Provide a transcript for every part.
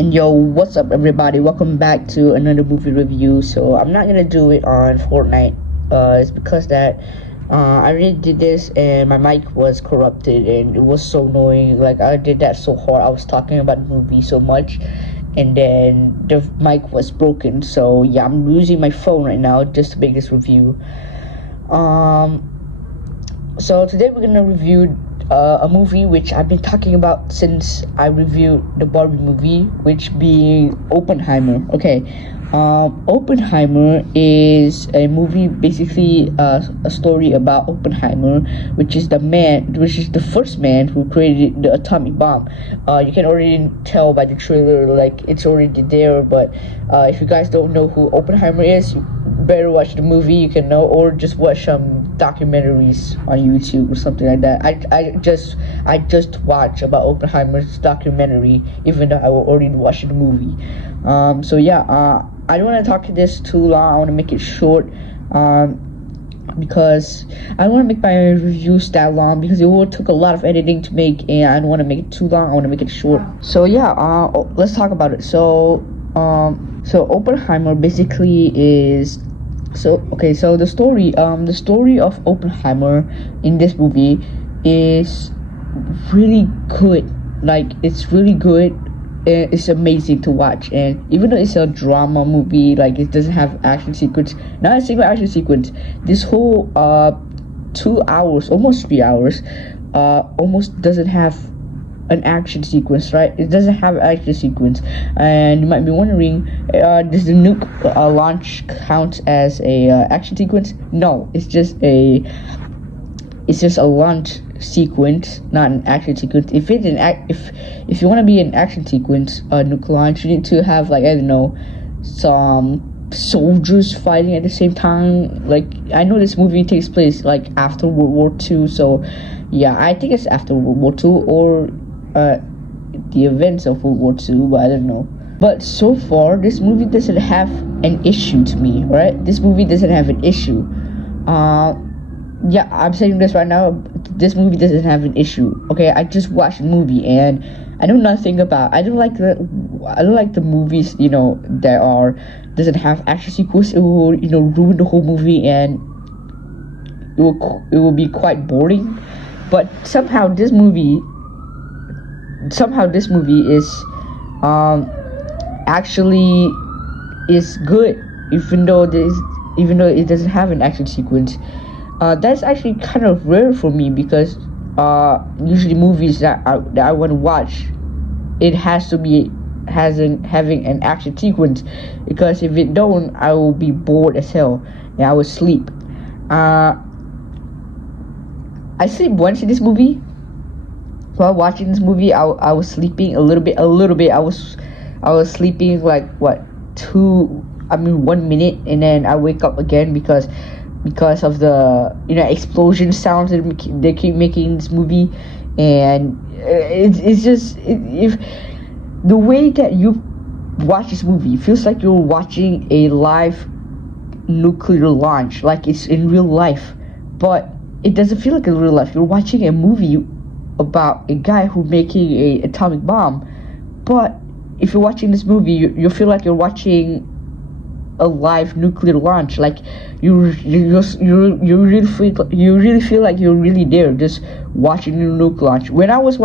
And yo, what's up, everybody? Welcome back to another movie review. So I'm not gonna do it on Fortnite. It's because that I already did this and my mic was corrupted and it was so annoying. Like I did that so hard. I was talking about the movie so much, and then the mic was broken. So yeah, I'm using my phone right now just to make this review. So today we're gonna review a movie which I've been talking about since I reviewed the Barbie movie, which being Oppenheimer. Okay, Oppenheimer is a movie, basically a story about Oppenheimer, which is the first man who created the atomic bomb. You can already tell by the trailer, like it's already there. But if you guys don't know who Oppenheimer is, you better watch the movie. You can know, or just watch some documentaries on YouTube or something like that. I just watched about Oppenheimer's documentary, even though I already watched the movie. So yeah, I don't want to talk this too long. I want to make it short, because I don't want to make my reviews that long because it will took a lot of editing to make, and I don't want to make it too long. I want to make it short. So yeah, let's talk about it. So Oppenheimer basically is. So the story of Oppenheimer in this movie is really good. Like it's really good. It's amazing to watch, and even though it's a drama movie, like it doesn't have action sequence, not a single action sequence. This whole 2 hours, almost 3 hours, almost doesn't have an action sequence, right? It doesn't have an action sequence, and you might be wondering, does the nuke launch count as a action sequence? No, it's just a launch sequence, not an action sequence. If you want to be an action sequence, nuke launch, you need to have, like, I don't know, some soldiers fighting at the same time. Like, I know this movie takes place like after World War II, so yeah, I think it's after World War II or the events of World War II, but I don't know. But so far, this movie doesn't have an issue to me, right? This movie doesn't have an issue. Yeah, I'm saying this right now. This movie doesn't have an issue. Okay, I just watched the movie and I know nothing about. I don't like the movies, that doesn't have action sequence. It will ruin the whole movie and it will be quite boring. But somehow this movie is actually is good, even though it doesn't have an action sequence. That's actually kind of rare for me because usually movies that I want to watch, it has to be having an action sequence, because if it don't, I will be bored as hell and I will sleep. I sleep once in this movie. While watching this movie, I was sleeping a little bit. I was sleeping like 1 minute, and then I wake up again because of the explosion sounds that they keep making in this movie. And it's just if the way that you watch this movie, it feels like you're watching a live nuclear launch, like it's in real life, but it doesn't feel like in real life. You're watching a movie about a guy who's making a atomic bomb, but if you're watching this movie, you feel like you're watching a live nuclear launch. Like you really feel like you're really there, just watching the nuke launch. When I was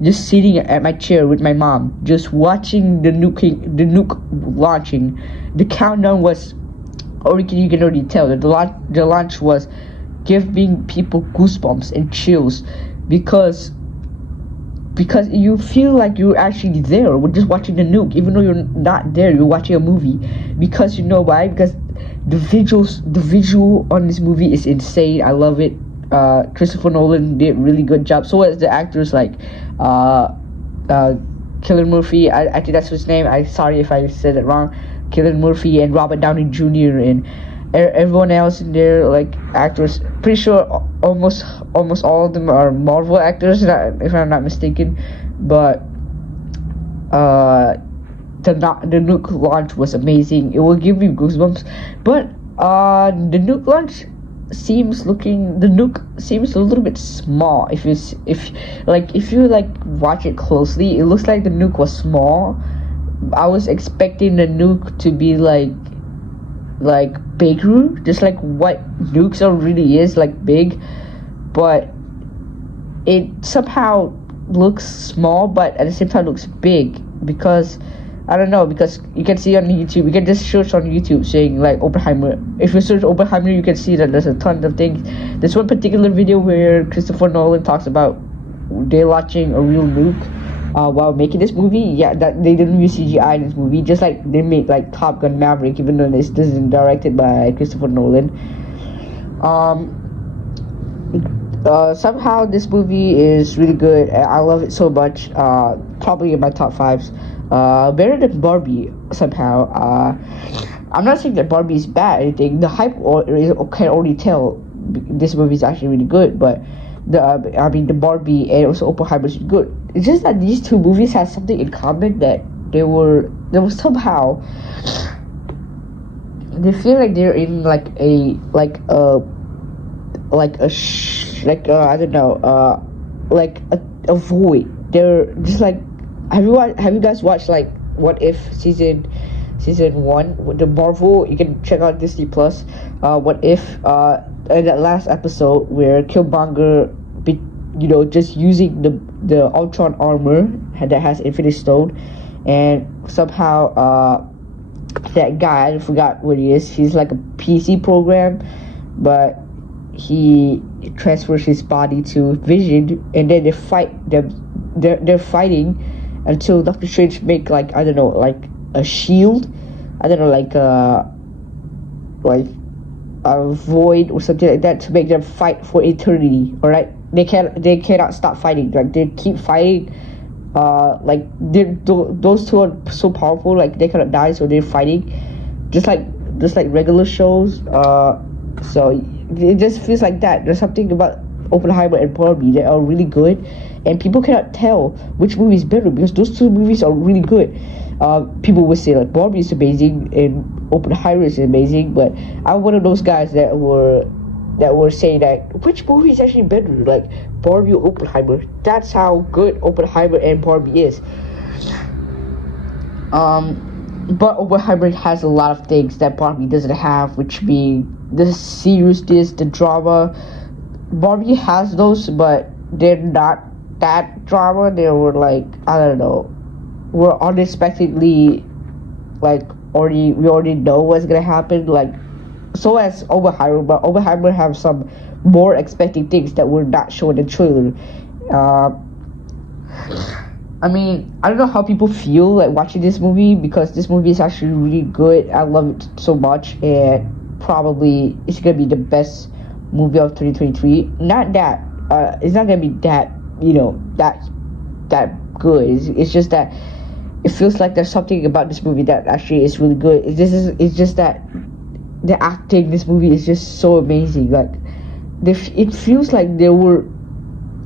just sitting at my chair with my mom, just watching the nuke launching, the countdown was, or you can already tell that the launch was giving people goosebumps and chills, because you feel like you're actually there. We're just watching the nuke, even though you're not there. You're watching a movie, because you know why? Because the visual on this movie is insane. I love it. Christopher Nolan did a really good job. So as the actors like Cillian Murphy, I think that's his name. I'm sorry if I said it wrong. Cillian Murphy and Robert Downey Jr. and everyone else in there, like actors. Pretty sure almost all of them are Marvel actors, if I'm not mistaken. But the nuke launch was amazing. It will give you goosebumps. But the nuke launch the nuke seems a little bit small. If you like watch it closely, it looks like the nuke was small. I was expecting the nuke to be like bigger, just like what nukes are really is, like big, but it somehow looks small, but at the same time looks big, because I don't know, because you can see on YouTube, you can just search on YouTube saying like Oppenheimer. If you search Oppenheimer, you can see that there's a ton of things. There's one particular video where Christopher Nolan talks about they launching a real nuke while making this movie. Yeah, that they didn't use CGI in this movie, just like they made like Top Gun Maverick, even though this isn't directed by Christopher Nolan. Somehow this movie is really good. I love it so much. Probably in my top fives. Better than Barbie somehow. I'm not saying that Barbie is bad or anything. The hype can already tell this movie is actually really good. But the Barbie and also Oppenheimer is good. It's just that these two movies have something in common, that they were somehow, they feel like they're in like a I don't know, like a void. They're just like, have you guys watched like What If season 1 with the Marvel? You can check out Disney Plus. What If, in that last episode where Killmonger just using the Ultron armor that has Infinity Stone, and somehow that guy, I forgot what he is, he's like a PC program, but he transfers his body to Vision, and then they're fighting until Doctor Strange make like, I don't know, like a shield, I don't know, like a void or something like that, to make them fight for eternity. All right, they cannot stop fighting. Like they keep fighting. Like those two are so powerful. Like they cannot die, so they're fighting, just like regular shows. So it just feels like that. There's something about Oppenheimer and Barbie that are really good, and people cannot tell which movie is better, because those two movies are really good. People would say like Barbie is amazing and Oppenheimer is amazing, but I'm one of those guys that were saying that which movie is actually better, like Barbie or Oppenheimer. That's how good Oppenheimer and Barbie is. But Oppenheimer has a lot of things that Barbie doesn't have, which mean the seriousness, the drama. Barbie has those, but they're not that drama. They were like, I don't know, were unexpectedly, like we already know what's gonna happen. Like, so as Oppenheimer, but Oppenheimer have some more expecting things that were not shown in the trailer. I mean, I don't know how people feel like watching this movie, because this movie is actually really good. I love it so much, and probably it's gonna be the best movie of 2023. Not that it's not gonna be that that good. It's just that it feels like there's something about this movie that actually is really good. It's just that the acting in this movie is just so amazing. Like it feels like they were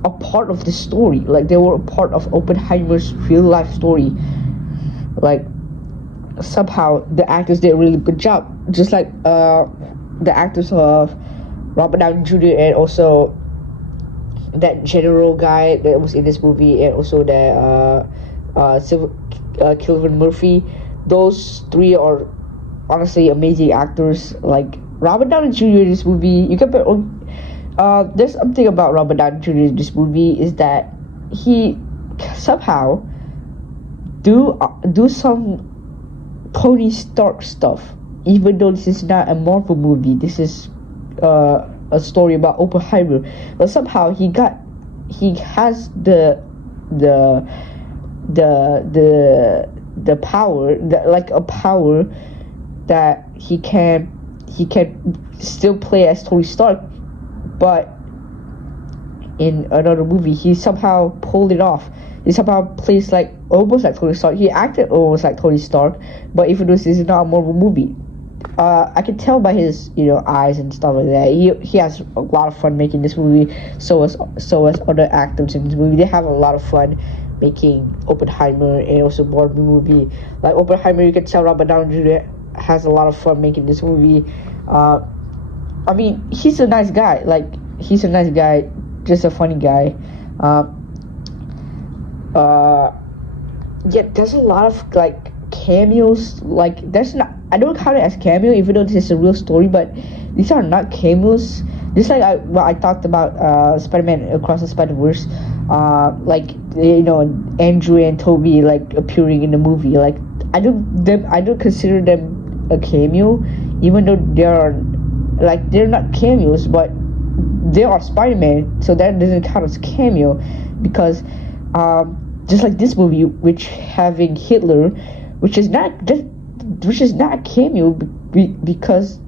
a part of the story, like they were a part of Oppenheimer's real life story. Like somehow the actors did a really good job, just like the actors of Robert Downey Jr. and also that general guy that was in this movie, and also that Cillian Murphy. Those three are honestly amazing actors. Like Robert Downey Jr. in this movie, you can there's something about Robert Downey Jr. in this movie, is that he somehow do some Tony Stark stuff, even though this is not a Marvel movie. This is a story about Oppenheimer, but somehow he has the power, like a power that he can still play as Tony Stark, but in another movie he somehow pulled it off. He somehow plays like almost like Tony Stark. He acted almost like Tony Stark, but even though this is not a Marvel movie, I can tell by his eyes and stuff like that. He has a lot of fun making this movie. So as other actors in this movie, they have a lot of fun making Oppenheimer and also Barbie movie. Like Oppenheimer, you can tell Robert Downey Jr. has a lot of fun making this movie. I mean, he's a nice guy. Like, he's a nice guy, just a funny guy. Uh, yeah, there's a lot of like cameos. Like, there's not. I don't count it as cameo, even though this is a real story. But these are not cameos. Just like I talked about Spider-Man Across the Spider-Verse, like, Andrew and Toby like appearing in the movie. Like, I don't consider them a cameo, even though they're not cameos, but they are Spider-Man, so that doesn't count as cameo, because just like this movie, which having Hitler, which is not a cameo, because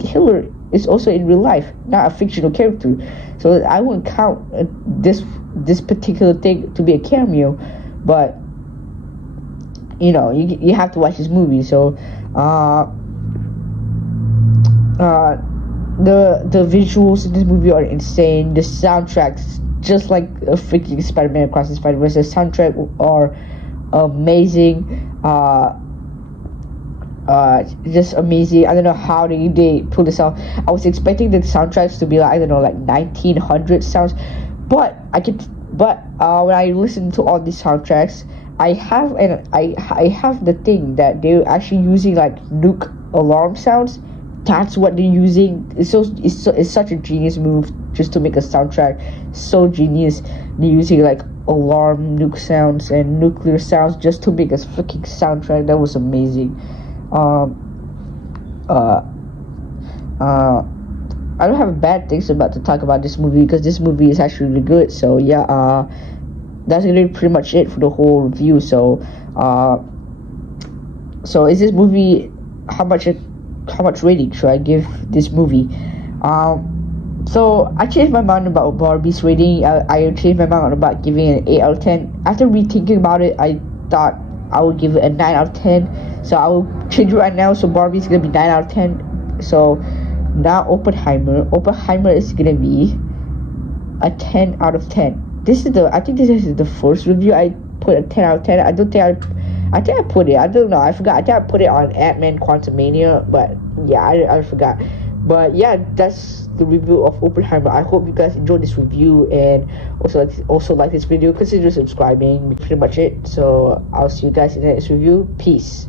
Hitler is also in real life, not a fictional character. So I wouldn't count this particular thing to be a cameo. But you have to watch this movie. So the visuals in this movie are insane. The soundtracks, just like a freaking Spider-Man Across the Spider-Verse, the soundtrack are amazing. Just amazing. I don't know how they pull this off. I was expecting the soundtracks to be like, I don't know, like 1900 sounds, but when I listen to all these soundtracks, I have the thing that they're actually using like nuke alarm sounds. That's what they're using. It's such a genius move just to make a soundtrack so genius. They're using like alarm nuke sounds and nuclear sounds just to make a freaking soundtrack. That was amazing. I don't have bad things about to talk about this movie, because this movie is actually really good. So yeah, that's gonna be pretty much it for the whole review. So is this movie, how much rating should I give this movie? So I changed my mind about Barbie's rating. I changed my mind about giving it an 8 out of 10. After rethinking about it, I thought I would give it a 9 out of 10. So I will change it right now. So Barbie's gonna be 9 out of 10. So now Oppenheimer is gonna be a 10 out of 10. I think this is the first review I put a 10 out of 10. I think I put it. I don't know. I forgot. I think I put it on Ant-Man Quantumania. But yeah, I forgot. But yeah, that's the review of Oppenheimer. I hope you guys enjoyed this review, and also like this video. Consider subscribing. Pretty much it. So I'll see you guys in the next review. Peace.